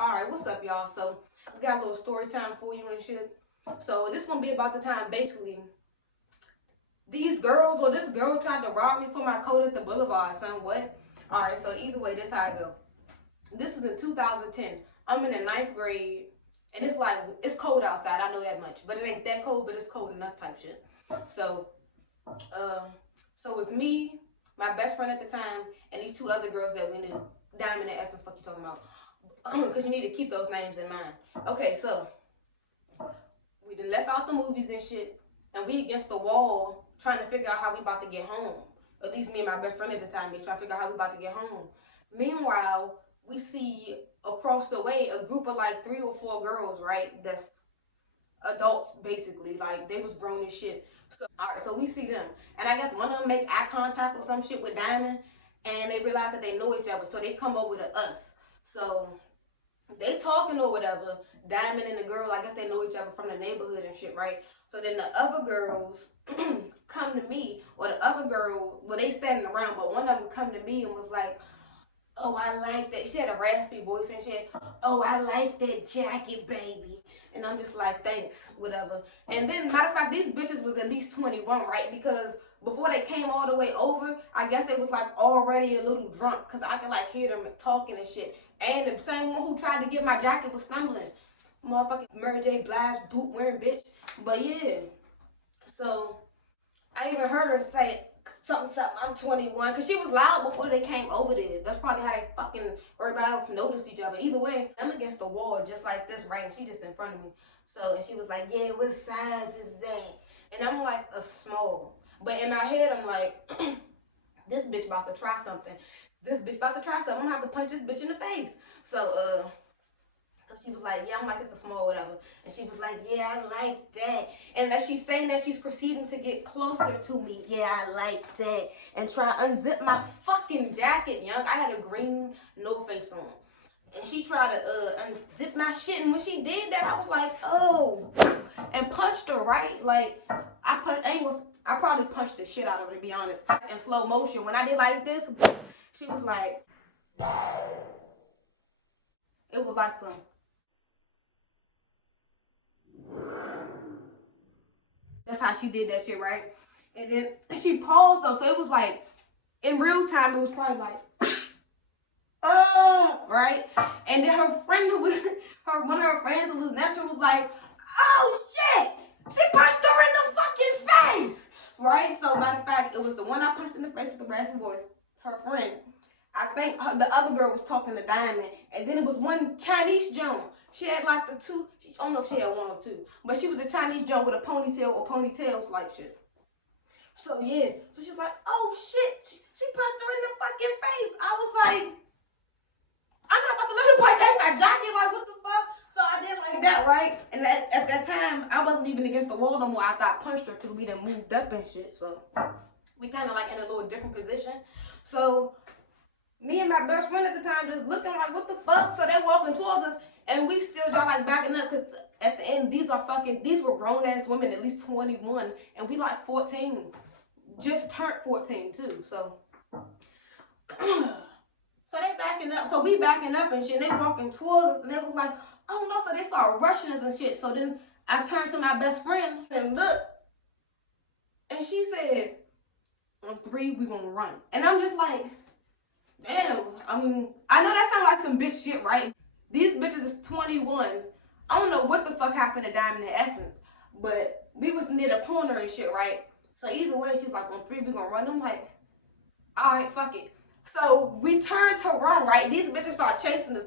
Alright, what's up, y'all? So, we got a little story time for you and shit. So, this gonna be about the time, basically, these girls or this girl tried to rob me for my coat at the boulevard, son. What? Alright, so either way, this how I go. This is in 2010. I'm in the 9th grade, and it's like, it's cold outside, I know that much. But it ain't that cold, but it's cold enough type shit. So, so it's me, my best friend at the time, and these two other girls that we knew. Diamond and Essence, fuck you talking about. Because you need to keep those names in mind. Okay, so we done left out the movies and shit, and we against the wall trying to figure out how we about to get home. At least me and my best friend at the time, we trying to figure out how we about to get home. Meanwhile, we see across the way a group of like 3 or 4 girls, right? That's adults basically, like they was grown as shit. So alright, so we see them, and I guess one of them make eye contact or some shit with Diamond, and they realize that they know each other, so they come over to us. So they talking or whatever. Diamond and the girl, I guess they know each other from the neighborhood and shit, right? So then the other girls come to me, or the other girl, well, they standing around, but one of them come to me and was like, oh, I like that. She had a raspy voice and shit. Oh, I like that jacket, baby. And I'm just like, thanks, whatever. And then, matter of fact, these bitches was at least 21, right? Because before they came all the way over, I guess they was like already a little drunk, because I could like hear them talking and shit. And the same one who tried to get my jacket was stumbling. Motherfucking Mary J. Blige boot wearing bitch. But yeah. So I even heard her say something, I'm 21. Because she was loud before they came over there. That's probably how they fucking, everybody else noticed each other. Either way, I'm against the wall just like this, right? And she just in front of me. So, and she was like, yeah, what size is that? And I'm like, a small. But in my head, I'm like, this bitch about to try something. This bitch about to try something. I'm gonna have to punch this bitch in the face. So she was like, yeah, I'm like, it's a small whatever. And she was like, yeah, I like that. And as she's saying that, she's proceeding to get closer to me. Yeah, I like that. And try to unzip my fucking jacket, young. I had a green NorthFace on. And she tried to unzip my shit. And when she did that, I was like, oh. And punched her, right? Like, I probably punched the shit out of her, to be honest. In slow motion. When I did like this, she was like, it was like some. That's how she did that shit, right? And then she paused though, so it was like, in real time, it was probably like, right? And then her friend who was, one of her friends who was next to her was like, oh shit, she punched her in the fucking face, right? So matter of fact, it was the one I punched in the face with the raspy voice, her friend. I think the other girl was talking to Diamond, and then it was one Chinese Joan. She had like the two, I don't know if she had 1 or 2, but she was a Chinese Joan with a ponytail or ponytails like shit. So yeah, so she was like, oh shit, she punched her in the fucking face. I was like, I'm not about to let a boy take my jacket, like what the fuck? So I did like that, right? And at that time, I wasn't even against the wall no more after I punched her, because we done moved up and shit. So we kind of like in a little different position. So me and my best friend at the time just looking like, what the fuck? So they walking towards us, and we still y'all like backing up, because at the end, these were grown ass women, at least 21, and we like 14. Just turned 14 too, so. So they backing up, so we backing up and shit, and they walking towards us, and they was like, oh no, so they started rushing us and shit. So then I turned to my best friend and looked, and she said, on 3, we gonna run. And I'm just like, damn, I mean, I know that sounds like some bitch shit, right? These bitches is 21. I don't know what the fuck happened to Diamond and Essence, but we was near the corner and shit, right? So either way, she was like, on 3, we gonna run. I'm like, alright, fuck it. So we turned to run, right? These bitches start chasing us.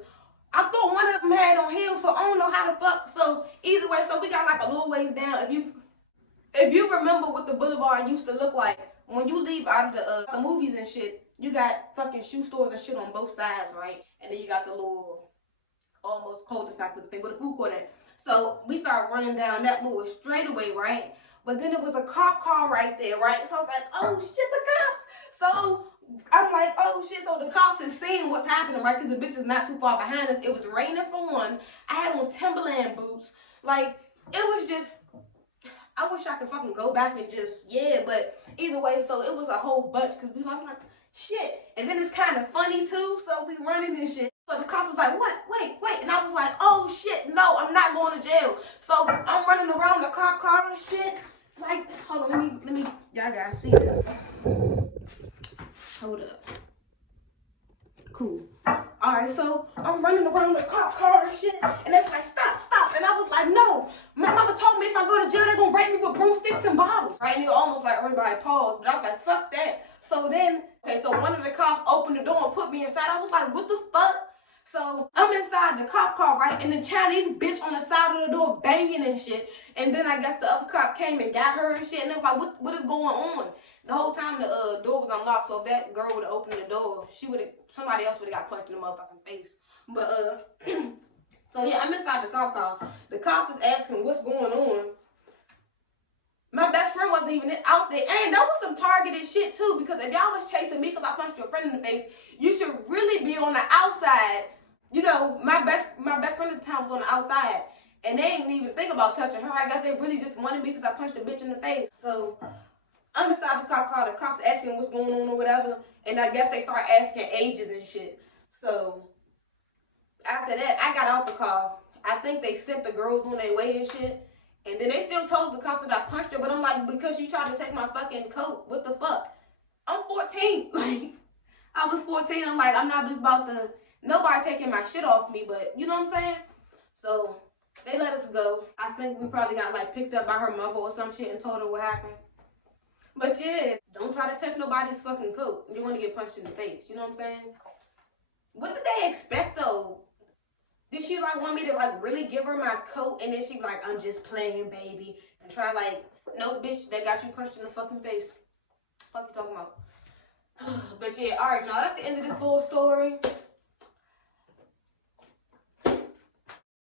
I thought one of them had on heels, so I don't know how the fuck. So either way, so we got like a little ways down. If you remember what the boulevard used to look like, when you leave out of the movies and shit, you got fucking shoe stores and shit on both sides, right? And then you got the little almost cul-de-sac with the thing with the food court at. So we started running down that little straightaway, right? But then it was a cop car right there, right? So I was like, oh shit, the cops. So I'm like, oh shit. So the cops is seeing what's happening, right? Because the bitch is not too far behind us. It was raining for one. I had on Timberland boots. Like, it was just, I wish I could fucking go back and just, yeah. But either way, so it was a whole bunch, because we like, shit. And then it's kind of funny too. So we running and shit. So the cop was like, what? Wait. And I was not going to jail. So I'm running around the cop car and shit. Like, hold on, let me, y'all gotta see this. Hold up. Cool. Alright, so I'm running around the cop car and shit, and they was like, stop. And I was like, no. My mama told me if I go to jail, they're gonna rape me with broomsticks and bottles. Right? And it almost like everybody paused, but I was like, fuck that. So then, okay, so one of the cops opened the door and put me inside. I was like, what the fuck? So I'm inside the cop car, right? And the Chinese bitch on the side of the door banging and shit. And then I guess the other cop came and got her and shit. And I was like, what is going on? The whole time the door was unlocked, so if that girl would have opened the door, somebody else would have got punched in the motherfucking face. But so yeah, I'm inside the cop car. The cops is asking what's going on. My best friend wasn't even out there, and that was some targeted shit too. Because if y'all was chasing me because I punched your friend in the face, you should really be on the outside. You know, my best friend at the time was on the outside, and they didn't even think about touching her. I guess they really just wanted me because I punched a bitch in the face. So I'm inside the cop car. The cops asking what's going on or whatever, and I guess they start asking ages and shit. So after that, I got out the car. I think they sent the girls on their way and shit. And then they still told the cops that I punched her, but I'm like, because you tried to take my fucking coat. What the fuck? I'm 14. Like, I was 14. I'm like, I'm not just about to, nobody taking my shit off me, but you know what I'm saying? So they let us go. I think we probably got like picked up by her mother or some shit and told her what happened. But yeah, don't try to take nobody's fucking coat. You're going to get punched in the face. You know what I'm saying? What did they expect though? Did she like want me to like really give her my coat and then she like, I'm just playing, baby, and try like, no bitch, they got you punched in the fucking face. Fuck you talking about? But yeah, alright y'all, that's the end of this little story.